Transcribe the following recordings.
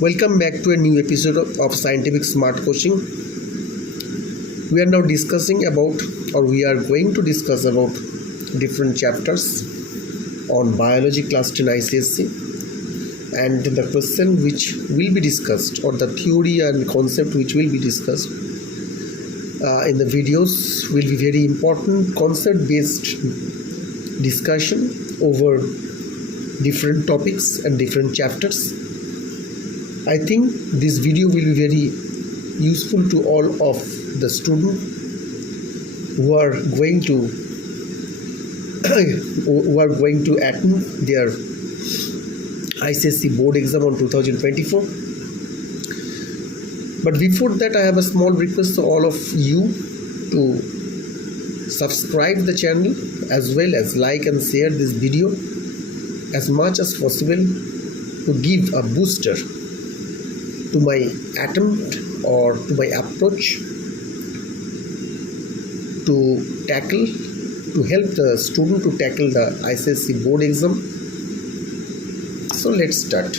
Welcome back to a new episode of Scientific Smart Coaching. We are now discussing about, or we are going to discuss about different chapters on biology class 10 ICSE, and the question which will be discussed, or the theory and concept which will be discussed in the videos, will be very important concept based discussion over different topics and different chapters. I think this video will be very useful to all of the students who are going to attend their ICSE board exam on 2024. But before that, I have a small request to all of you to subscribe the channel as well as like and share this video as much as possible to give a booster to my attempt or to my approach to help the student to tackle the ICSE board exam. So let's start.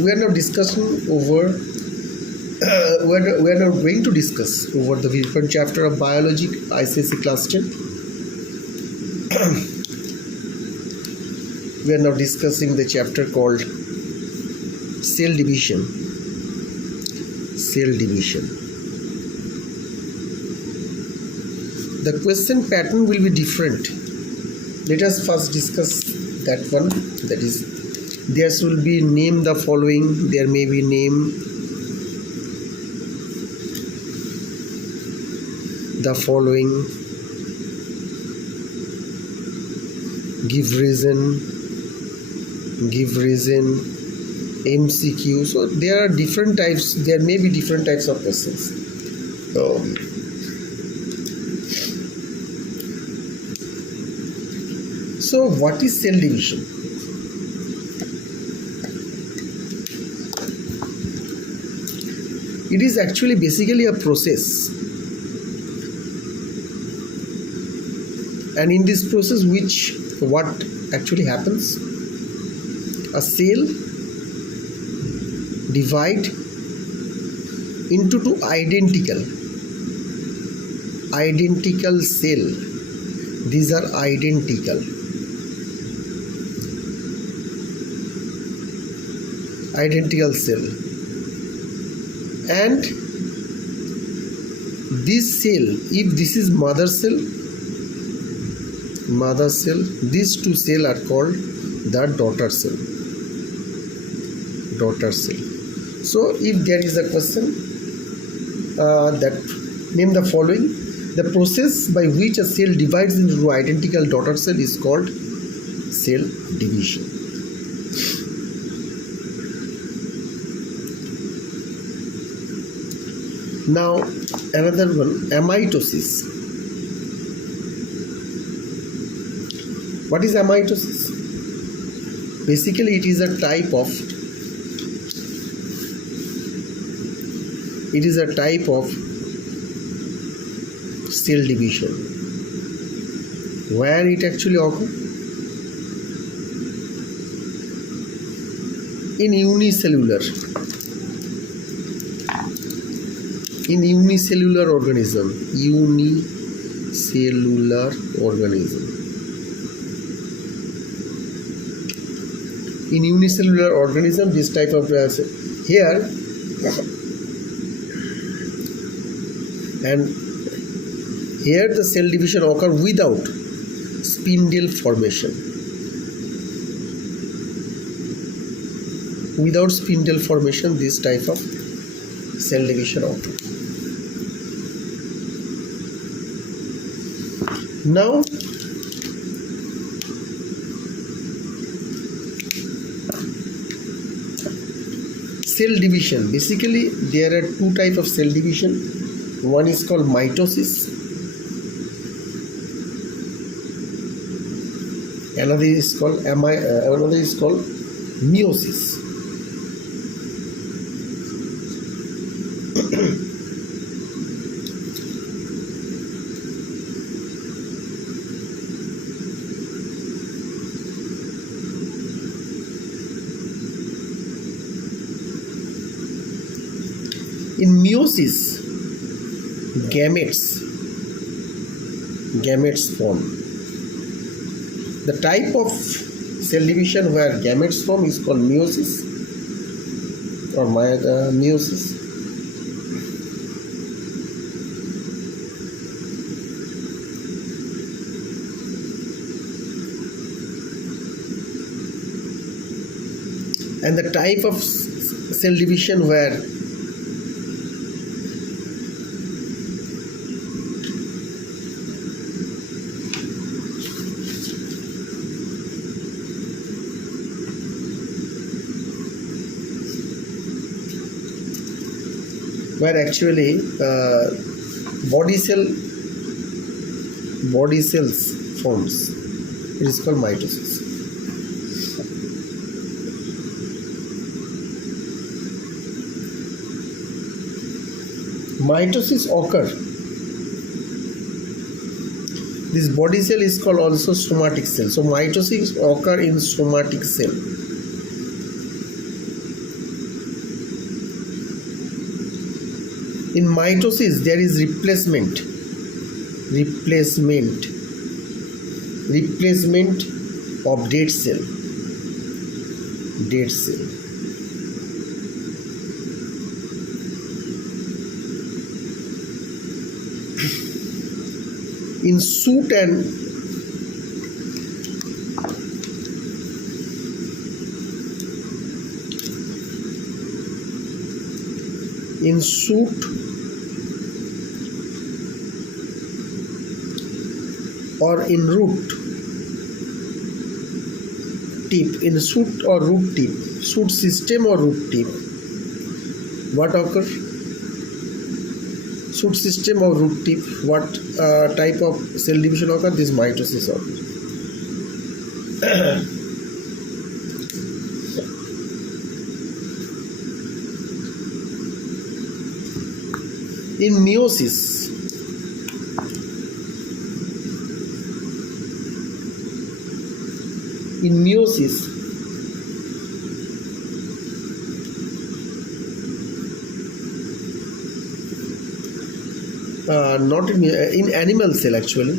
We are now discussing over we are now going to discuss over the different chapter of biology ICSE class 10. We are now discussing the chapter called cell division. The question pattern will be different. Let us first discuss that one. That is, there will be name the following. There may be name the following, give reason, MCQ. So there are different types. There may be different types of questions. So what is cell division? It is actually basically a process, and in this process, what actually happens? A cell divide into two identical cell. These are identical cell, and this cell, if this is mother cell, these two cells are called the daughter cell. So if there is a question that name the following, the process by which a cell divides into identical daughter cell is called cell division. Now another one, amitosis. What is amitosis? Basically, it is a type of cell division. Where it actually occurs? In unicellular organism. In unicellular organism, this type of here, and here the cell division occur without spindle formation. Without spindle formation, this type of cell division occur. Now cell division, basically there are two types of cell division. One is called mitosis, another is called meiosis. In meiosis, gametes form. The type of cell division where gametes form is called meiosis or meiosis. And the type of cell division where actually body cells forms. It is called mitosis. Mitosis occur. This body cell is called also somatic cell. So mitosis occur in somatic cell. In mitosis, there is replacement of dead cell. In shoot and or in root tip, shoot system or root tip, what occur? Shoot system or root tip, what type of cell division occur? This mitosis occur. In meiosis, not in animal cell actually.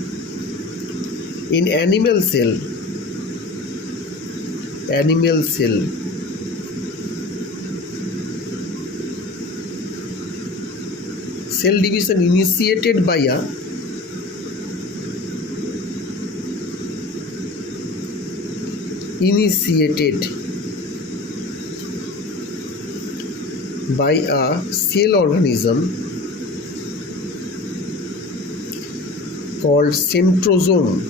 In animal cell, cell division initiated by a cell organism called centrosome.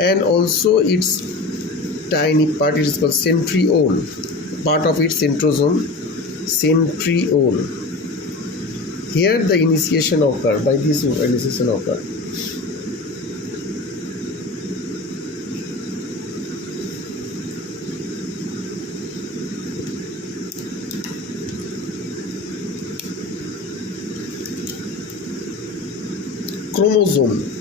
And also its tiny part, it is called centriole. Part of its centrosome, centriole. Here the initiation occur. By this initiation occur. Chromosome.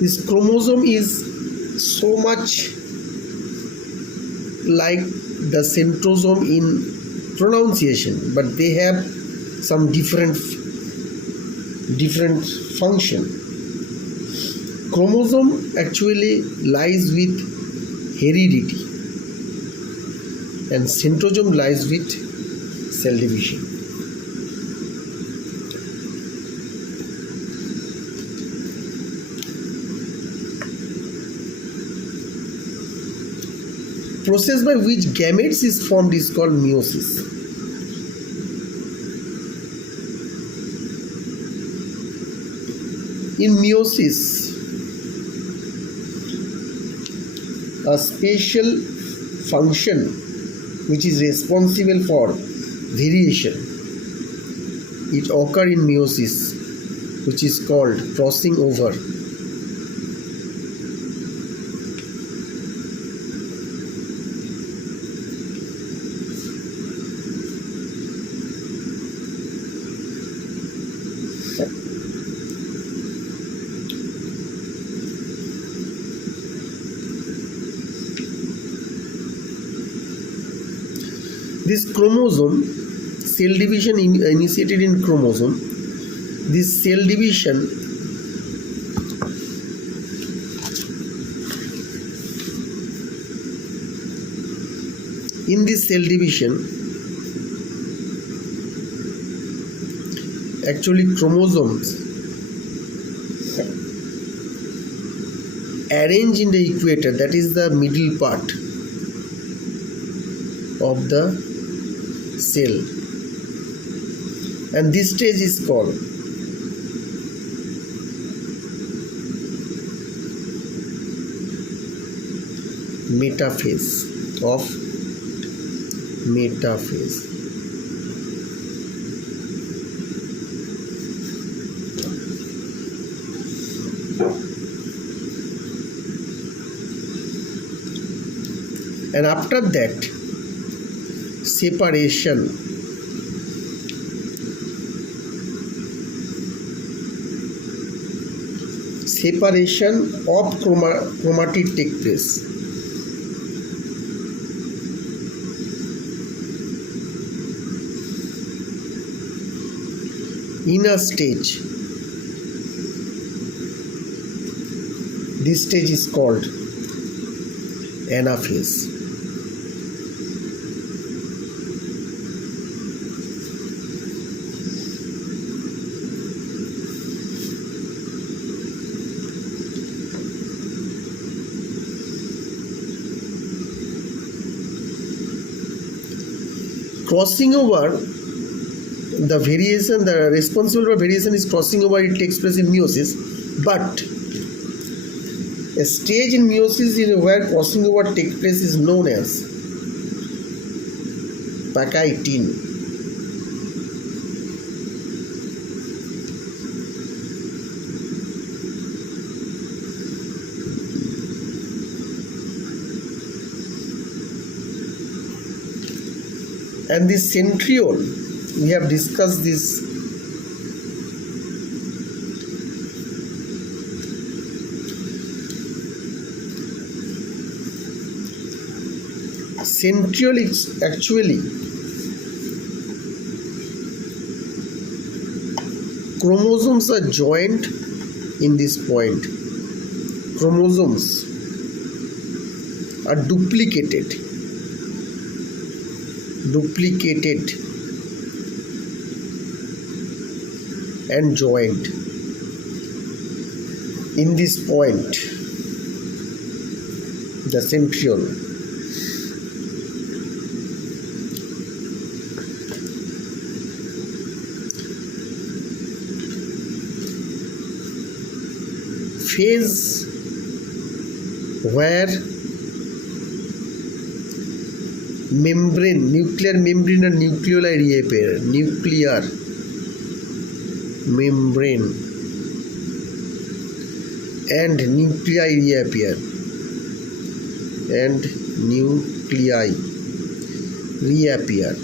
This chromosome is so much like the centrosome in pronunciation, but they have some different function. Chromosome actually lies with heredity and centrosome lies with cell division. Process by which gametes is formed is called meiosis. In meiosis, a special function which is responsible for variation. It occurs in meiosis, which is called crossing over. This chromosome, cell division initiated in chromosome, this cell division in this cell division, actually chromosomes arrange in the equator, that is the middle part of the cell, and this stage is called metaphase of metaphase. And after that, separation of chromatid take place. In a stage, this stage is called anaphase. Crossing over, the variation, the responsible for variation is crossing over. It takes place in meiosis, but a stage in meiosis is where crossing over takes place is known as Paka-18. And this centriole, we have discussed this centriole is actually chromosomes are joined in this point. Chromosomes are duplicated and joined in this point, the centriole. Phase where membrane, nuclear membrane and nucleoli reappear. Nuclear membrane and nuclei reappear. And nuclei reappear.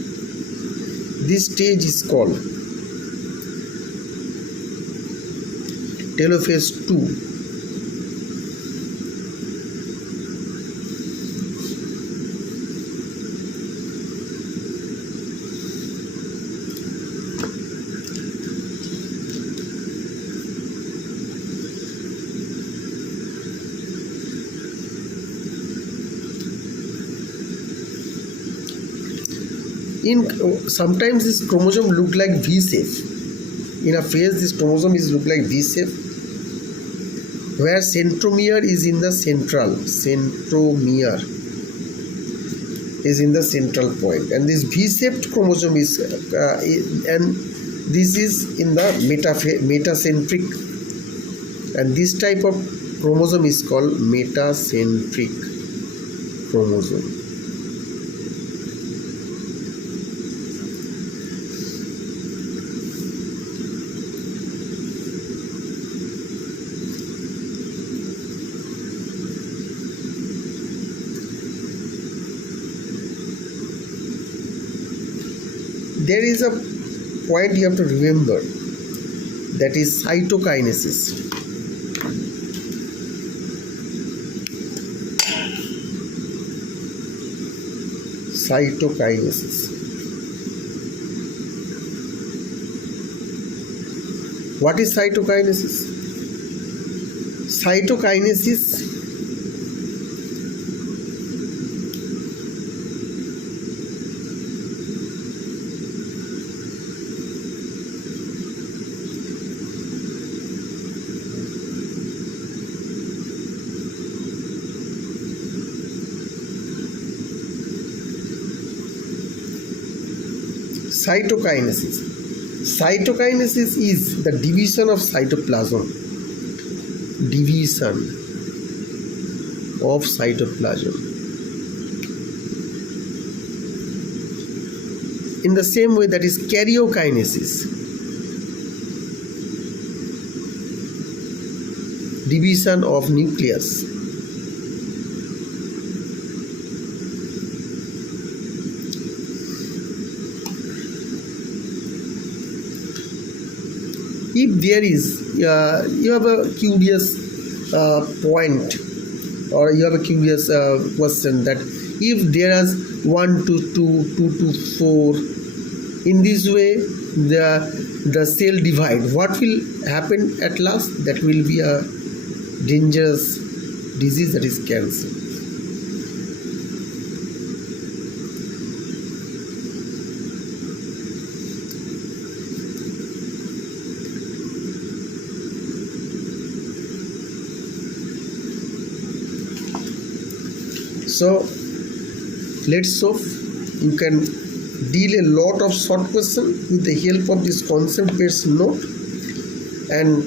This stage is called telophase 2. Sometimes this chromosome look like V shape. In a phase, this chromosome is look like V shape, where centromere is in the centromere is in the central point, and this V-shaped chromosome is and this is in the metacentric, and this type of chromosome is called metacentric chromosome. there is a point you have to remember, that is cytokinesis. Cytokinesis. What is cytokinesis? Cytokinesis Cytokinesis is the division of cytoplasm. Division of cytoplasm. In the same way, that is karyokinesis. Division of nucleus. If there is, you have a curious point, or you have a curious question, that if there is 1 to 2, 2 to 4, in this way the cell divide, what will happen at last? That will be a dangerous disease, that is cancer. So let's hope you can deal a lot of short question with the help of this concept based note. And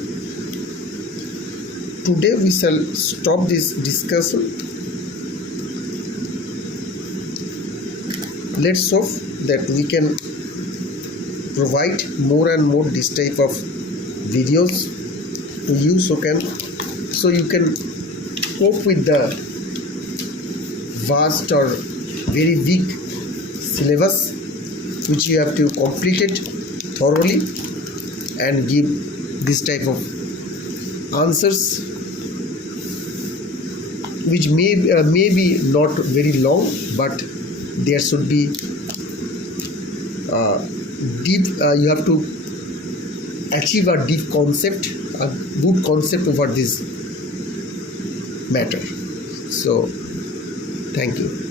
today we shall stop this discussion. Let's hope that we can provide more and more this type of videos to you, so you can cope with the vast or very big syllabus which you have to complete it thoroughly and give this type of answers, which may be not very long, but there should be deep, you have to achieve a deep concept, a good concept over this matter. So thank you.